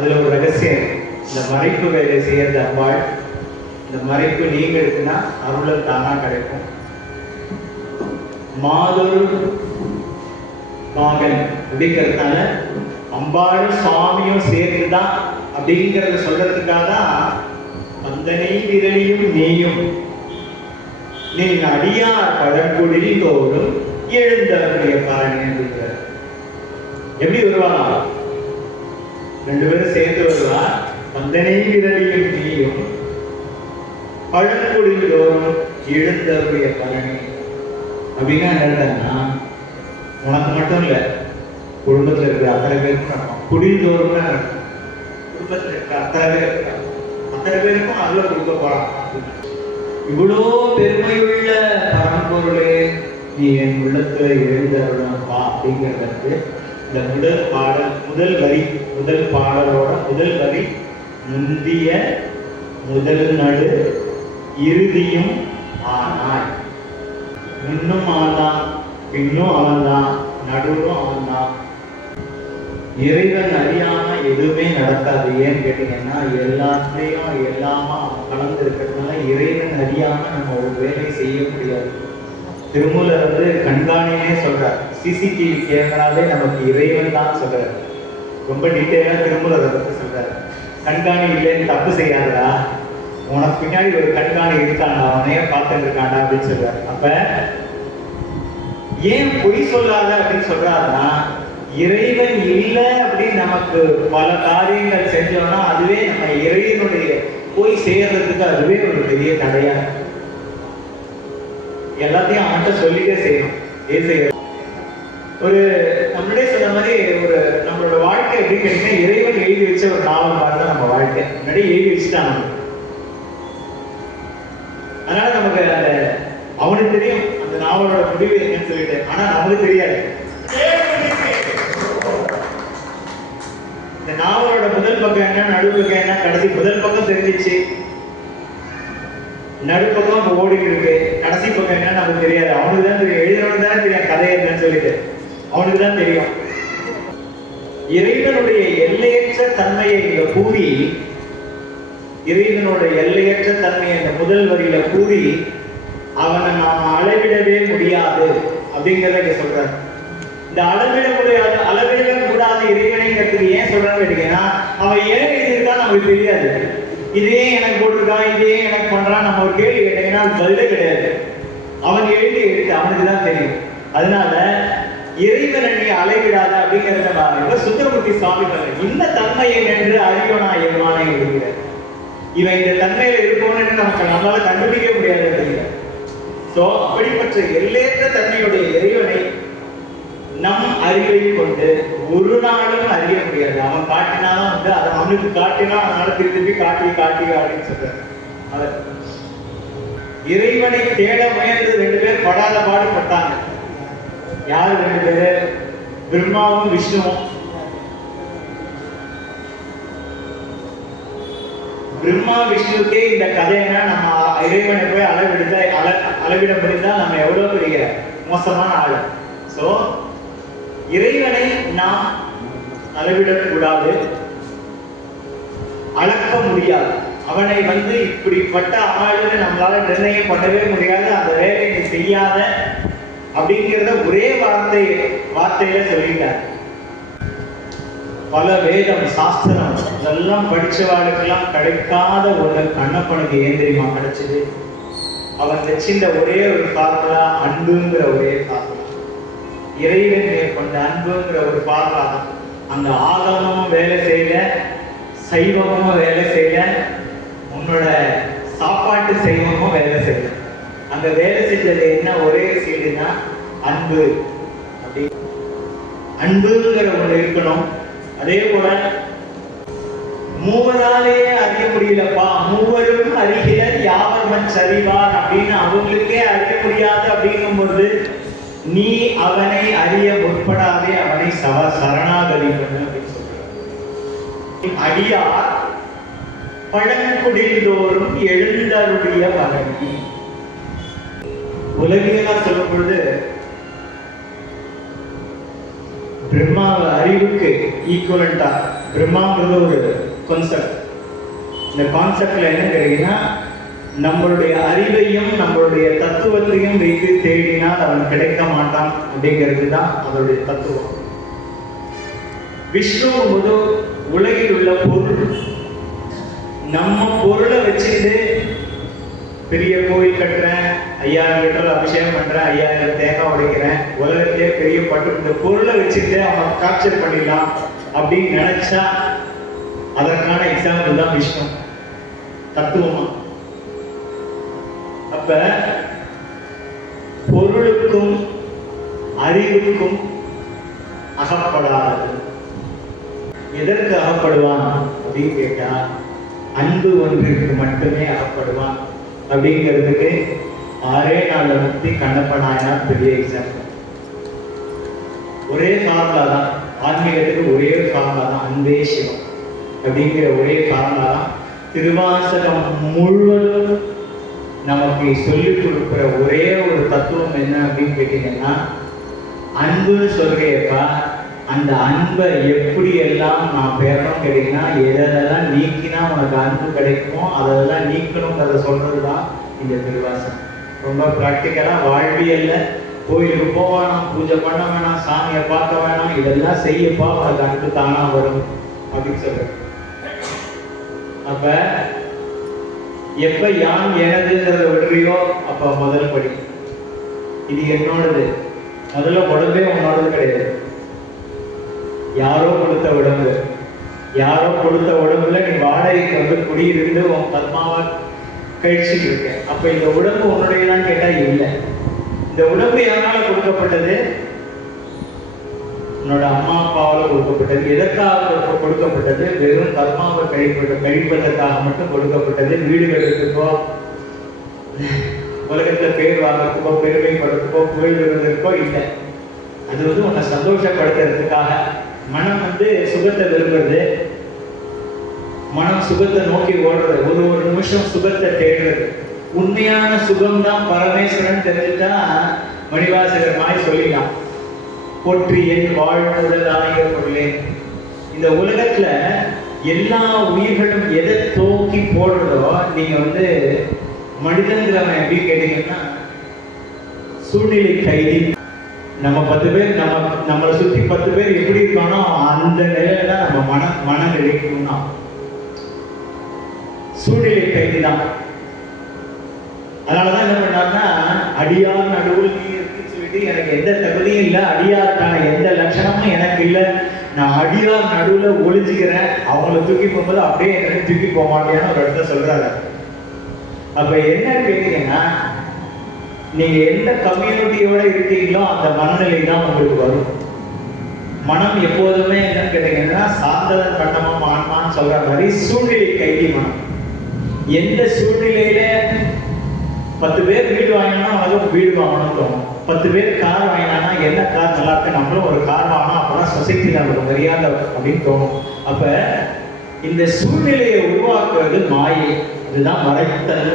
அதுல ஒரு ரகசியம். இந்த மறைப்பு வேலை செய்யறது அம்பாள். இந்த மறைப்பு நீங்க இருக்குன்னா அருளல் தானா கிடைக்கும். மாதொரு மகன் அப்படிங்கிறதுனால அம்பாளும் சுவாமியும் சேர்ந்துதான் அப்படிங்கிறத சொல்றதுக்காக தான் அந்தனை விரலியும் நீயும் நீ அடியார் பழங்குடி தோறும் எழுந்தவருடைய காரணி அப்படிங்கிறார். எப்படி வருவாங்க? ரெண்டு பேரும் சேர்ந்து வருவா. அந்தனை விரலியும் நீயும் பழங்குடி தோறும் எழுந்தவருடைய காரணி அப்படின்னா என்னன்னா, உனக்கு மட்டும் இல்ல, குடும்பத்துல இருக்கிற அத்தனை பேருக்கும் நடக்கும். குடிதோறும் குடும்பத்துல இருக்கிற அத்தனை பேருக்கும் அதுல கொடுக்க போறான். இவ்வளோ பெருமையுள்ள பரம்பொருளே நீ என் உள்ளத்துல எழுந்தருளப்பா அப்படிங்கிறதுக்கு இந்த முதல் பாடலோட முதல் வரி முந்திய முதல் நடு இறுதியும் ஆனாய். முன்னும் அவன்தான், பின்னும் அவன்தான், நடுவும் அவன்தான். இறைவன் அறியாம எதுவுமே நடக்காது. ஏன்னு கேட்டீங்கன்னா எல்லாத்தையும் எல்லாமா கலந்து இருக்கிறதுனால இறைவன் அறியாம நம்ம ஒரு வேலையை செய்ய முடியாது. திருமூலர் கண்காணினே சொல்றார். சிசிடிவி கேமராவே நமக்கு இறைவன் தான் சொல்றாரு. ரொம்ப டீட்டெயிலா திருமூலர் பத்தி சொல்றாரு. கண்காணி இல்லைன்னு தப்பு செய்யாதடா, உனக்கு பின்னாடி ஒரு கண்காணி இருக்காண்டா, அவனையே பார்த்துட்டு இருக்காண்டா அப்படின்னு சொல்றாரு. அப்ப ஏன் பொய் சொல்லாத அப்படின்னு சொல்றாருன்னா, இறைவன் இல்லை அப்படின்னு நமக்கு பல காரியங்கள் செஞ்சோம்னா அதுவே நம்ம இறைவனுடைய போய் செய்யறதுக்கு அதுவே ஒரு பெரிய தடையா. எல்லாத்தையும் அவன்கிட்ட சொல்லிட்டே செய்யணும். ஏன் செய்ய ஒரு நம்மளே சொன்ன மாதிரி ஒரு நம்மளோட வாழ்க்கை அப்படின்னு கேட்டீங்கன்னா இறைவன் எழுதி வச்ச ஒரு நாவல் மாதிரி தான் நம்ம வாழ்க்கை. முன்னாடி எழுதி வச்சுட்டான். அதனால நமக்கு அந்த அவனுக்கு தெரியும் அந்த நாவலோட முடிவு என்னன்னு சொல்லிட்டு. ஆனா நமக்கு தெரியாது. இந்த நாவலோட முதல் பக்கம் என்ன, நடுப்பக்கம் என்ன, கடைசி முதல் பக்கம் தெரிஞ்சிச்சு, நடுப்பக்கம் நம்ம ஓடிட்டு இருக்கு, கடைசி பக்கம் என்ன நமக்கு தெரியாது. அவனுக்கு தான் தெரியும், எழுதுறவனுக்கு தான் தெரியும் கதை என்னன்னு சொல்லிட்டு. அவனுக்கு தான் தெரியும். இறைவனுடைய எல்லையற்ற தன்மையை இங்க கூறி, இறைவனுடைய எல்லையற்ற தன்மையை இந்த முதல் வரியில கூறி அவனை நாம் அளவிடவே முடியாது அப்படிங்கிறத இங்க சொல்றாரு. இந்த அளவிட முடியாது, அளவிடவே கூடாது இறைவனைங்கிறதுக்கு ஏன் சொல்றான்னு கேட்டீங்கன்னா, அவன் ஏன் எழுதியிருக்கான்னு நமக்கு தெரியாது. இதே எனக்கு போட்டிருக்கான், இதே எனக்கு பண்றான், நம்ம ஒரு கேள்வி கேட்டீங்கன்னா அது பதிலே கிடையாது. அவன் எழுதி எடுத்து அவனுக்கு தான் தெரியும். அதனால இறைவனை நீ அளவிடாத அப்படிங்கிறத பாருங்க. சுந்தரமூர்த்தி சுவாமிகள் இந்த தன்மையை என்று அறியோனா எவ்வானே எழுதுகிறார். இவன் இந்த தன்மையில இருக்கணும்னு நமக்கு நம்மளால கண்டுபிடிக்க முடியாது அப்படிங்கிற. சோ அப்படிப்பட்ட எல்லையற்ற தன்மையுடைய இறைவனை நம் அறிவை கொண்டு ஒரு நாளும் அறிய முடியாது. அவன் காட்டினாதான் அதை அவனுக்கு காட்டினா அதனால திருப்பி காட்டி அப்படின்னு சொல்றாரு. அவர் இறைவனை தேட முயன்று ரெண்டு பேர் படாத பாடுபட்டாங்க. யாரு ரெண்டு பேரு? பிரம்மாவும் விஷ்ணுவும். பிரம்மா விஷ்ணுக்கே இந்த கதைன்னா நம்ம இறைவனை போய் அளவிட முடிந்தா நம்ம எவ்வளவு பெரிய மோசமான ஆளு. சோ இறைவனை நாம் அளவிடக்கூடாது, அளக்க முடியாது. அவனை இப்படிப்பட்ட ஆளுன்னு நம்மளால நிர்ணயம் பண்ணவே முடியாது. அந்த வேலையை செய்யாத அப்படிங்கிறத ஒரே வார்த்தையில சொல்லிட்டார். பல வேதம் சாஸ்திரம் இதெல்லாம் படிச்சவாளுக்கெல்லாம் கிடைக்காத ஒரு கண்ணப்பனுக்கு ஏன் தெரியுமா கிடைச்சது? அவன் வச்சிருந்த ஒரே ஒரு ஃபார்முலா, அன்புங்கிற ஒரே ஃபார்முலா. இறைவன் மேற்கொண்ட அன்புங்கிற ஒரு ஃபார்முலா தான். அந்த ஆகமமும் வேலை செய்யல, சைவமும் வேலை செய்யல, உன்னோட சாப்பாட்டு சைவமும் வேலை செய்யல. அந்த வேலை செஞ்சது என்ன? ஒரே செய்தினா அன்பு. அப்படி அன்புங்கிற ஒன்று இருக்கணும். அதே போல மூவராலேயே அறிய முடியலப்பா, மூவரும் அறிகிறார் யாவர் மண் சரிவார் அப்படின்னு அவங்களுக்கே அறிய முடியாது. அப்படிங்கும்போது நீ அவனை அறிய முற்படாதே, அவனை சரணாகதி பண்ணு அப்படின்னு சொல்ற. அடியார் பழங்குடிதோறும் எழுந்தருடைய மகனி. உலகியெல்லாம் சொல்லும் பொழுது பிரம்மா அறிவுக்கு ஈக்குவலண்டா பிரம்மாங்கிறது ஒரு கான்செப்ட். இந்த கான்செப்ட்ல என்ன கேட்டீங்கன்னா, நம்மளுடைய அறிவையும் நம்மளுடைய தத்துவத்தையும் வைத்து தேடினால் அவன் கிடைக்க மாட்டான் அப்படிங்கிறது தான் அதனுடைய தத்துவம். விஷ்ணு போது உலகில் உள்ள பொருள், நம்ம பொருளை வச்சுட்டு பெரிய கோயில் கட்டுறேன், 5000 லிட்டர் அபிஷேகம் பண்றேன், 5000 தேங்காய் உடைக்கிறேன், உலகத்திலே பெரிய பட்டு இந்த பொருளை வச்சுட்டு அவன் கேப்சர் பண்ணிடலாம் அப்படின்னு நினைச்சா அதற்கான எக்ஸாம்பிள் தான் விஷ்ணு தத்துவமா. அப்ப பொருளுக்கும் அறிவுக்கும் அகப்படாது. எதற்கு அகப்படுவான் அப்படின்னு கேட்டா, அன்பு ஒன்றிற்கு மட்டுமே அகப்படுவான் அப்படிங்கிறதுக்கு 6 நாள் முக்தி கண்ணப்ப நாயனார் பெரிய எக்ஸாம்பிள். ஒரே ஃபார்முலா தான் ஆன்மீகத்துக்கு, ஒரே ஃபார்முலா தான் அன்பே சிவம் அப்படிங்கிற ஒரே ஃபார்முலா தான் திருவாசகம் முழுவதும் நமக்கு சொல்லிக் கொடுக்கிற ஒரே ஒரு தத்துவம் என்ன அப்படின்னு கேட்டீங்கன்னா, அன்புன்னு சொல்றேப்பா, அந்த அன்பை எப்படி எல்லாம் நான் பெறணும் கேட்டீங்கன்னா, எதெல்லாம் நீக்கினா உனக்கு அன்பு கிடைக்குமோ அதெல்லாம் நீக்கணுங்கிறத சொல்றதுதான் இந்த திருவாசகம். ரொம்ப ப்ராக்டிக்கலா வாழ்வியல்ல கோயிலுக்கு போக வேணாம், பூஜை பண்ண வேணாம், சாமியை பார்க்க வேணாம், இதெல்லாம் செய்யப்பா உனக்கு அன்பு தானா வரும் அப்படின்னு சொல்றேன். அப்ப எப்ப யான் எனதுங்கிறத விடுறியோ அப்ப முதல் படி இது என்னோடது. முதல்ல உடம்பே உன்னோடது கிடையாது, யாரோ கொடுத்த உடம்பு. யாரோ கொடுத்த உடம்புல நீ வாடகைக்கு வந்து குடியிருந்து உன் பத்மாவா கழிச்சுட்டு இருக்க. அப்ப இந்த உடம்பு உன்னுடையதான் கேட்டா இல்லை. இந்த உடம்பு யாரால கொடுக்கப்பட்டது? உன்னோட அம்மா அப்பாவால் கொடுக்கப்பட்டது. எதற்காக கொடுக்கப்பட்டது? வெறும் கர்மாவை கழிப்பதற்காக மட்டும் கொடுக்கப்பட்டது. வீடு கட்டுறதுக்கோ, உலகத்துல பேர் வாங்கறதுக்கோ, பெருமைப்படுறதுக்கோ, புகழ் விடுவதற்கோ இல்லை. அது வந்து உன்னை சந்தோஷப்படுத்துறதுக்காக. மனம் வந்து சுகத்தை விரும்புறது, மனம் சுகத்தை நோக்கி ஓடுறது, ஒரு நிமிஷம் சுகத்தை தேடுறது. உண்மையான சுகம் தான் பரமேஸ்வரன் தெரிஞ்சுட்டா மணிவாசகர் மாதிரி சொல்லிடலாம், போற்றி என் வாழ்முதலாகிய பொருளே. இந்த உலகத்துல எல்லா உயிர்களும் எதை தூக்கி போடுறதோ, நீங்க வந்து மனிதன்கிறவன் எப்படி கேட்டீங்கன்னா சூழ்நிலை கைதி. நம்ம 10 பேர் நம்மளை சுத்தி 10 பேர் எப்படி இருக்கானோ அந்த நிலையில தான் நம்ம மனநிலைக்கும்னா சூழ்நிலை கைதி தான். அதனாலதான் என்ன பண்ணாருன்னா, அடியார் நடுவில் நீ இருக்குன்னு சொல்லிட்டு எனக்கு எந்த தகுதியும் இல்லை, அடியாருக்கான எந்த லட்சணமும் எனக்கு இல்லை, நான் அடியார் நடுவுல ஒளிஞ்சுக்கிறேன், அவங்கள தூக்கி போகும்போது அப்படியே எனக்கு தூக்கி போக மாட்டேன்னு ஒரு இடத்த சொல்றாரு. அப்ப என்ன கேட்டீங்கன்னா, நீங்க எந்த கம்யூனிட்டியோட இருக்கீங்களோ அந்த மனநிலை தான் உங்களுக்கு வரும். மனம் எப்போதுமே என்னன்னு கேட்டீங்கன்னா, சாந்ததன் கண்டமம் ஆன்மான்னு சொல்ற மாதிரி சூழ்நிலை கைதி மனம். எந்த சூழ்நிலையில 10 பேர் வீடு வாங்கினா அவனுக்கு வீடு வாங்கணும்னு தோணும், 10 பேர் கார் வாங்கினா என்ன கார் நல்லா இருக்கு, நம்மளும் ஒரு கார் வாங்கணும், அப்பதான் சொசைட்டி நம்மளுக்கு மரியாதை அப்படின்னு தோணும். அப்ப இந்த சூழ்நிலையை உருவாக்குறது மாயை, இதுதான் மறைத்தல்.